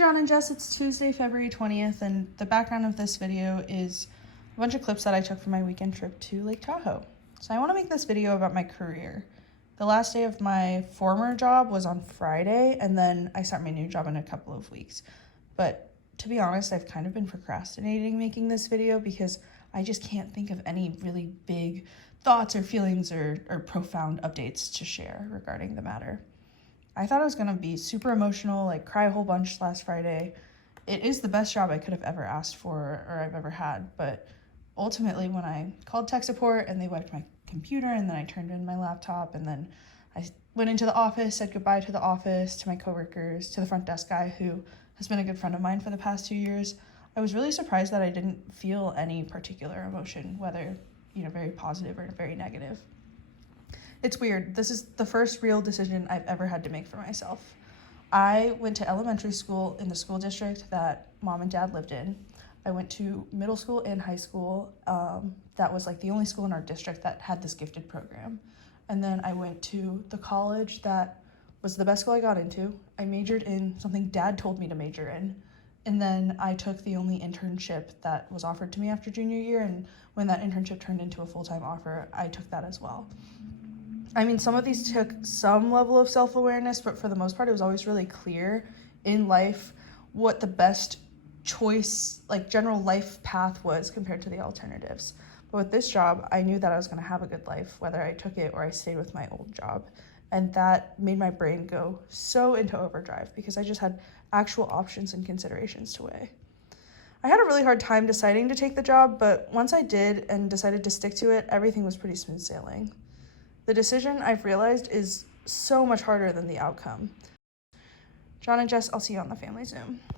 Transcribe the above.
John and Jess, it's Tuesday, February 20th, and the background of this video is a bunch of clips that I took from my weekend trip to Lake Tahoe. So I want to make this video about my career. The last day of my former job was on Friday, and then I start my new job in a couple of weeks. But to be honest, I've kind of been procrastinating making this video because I just can't think of any really big thoughts or feelings or profound updates to share regarding the matter. I thought it was gonna be super emotional, like cry a whole bunch last Friday. It is the best job I could have ever asked for or I've ever had, but ultimately when I called tech support and they wiped my computer and then I turned in my laptop and then I went into the office, said goodbye to the office, to my coworkers, to the front desk guy who has been a good friend of mine for the past 2 years, I was really surprised that I didn't feel any particular emotion, whether, very positive or very negative. It's weird. This is the first real decision I've ever had to make for myself. I went to elementary school in the school district that mom and dad lived in. I went to middle school and high school. That was like the only school in our district that had this gifted program. And then I went to the college that was the best school I got into. I majored in something dad told me to major in. And then I took the only internship that was offered to me after junior year. And when that internship turned into a full-time offer, I took that as well. I mean, some of these took some level of self-awareness, but for the most part, it was always really clear in life what the best choice, like general life path was compared to the alternatives. But with this job, I knew that I was going to have a good life, whether I took it or I stayed with my old job. And that made my brain go so into overdrive because I just had actual options and considerations to weigh. I had a really hard time deciding to take the job, but once I did and decided to stick to it, everything was pretty smooth sailing. The decision, I've realized, is so much harder than the outcome. John and Jess, I'll see you on the family Zoom.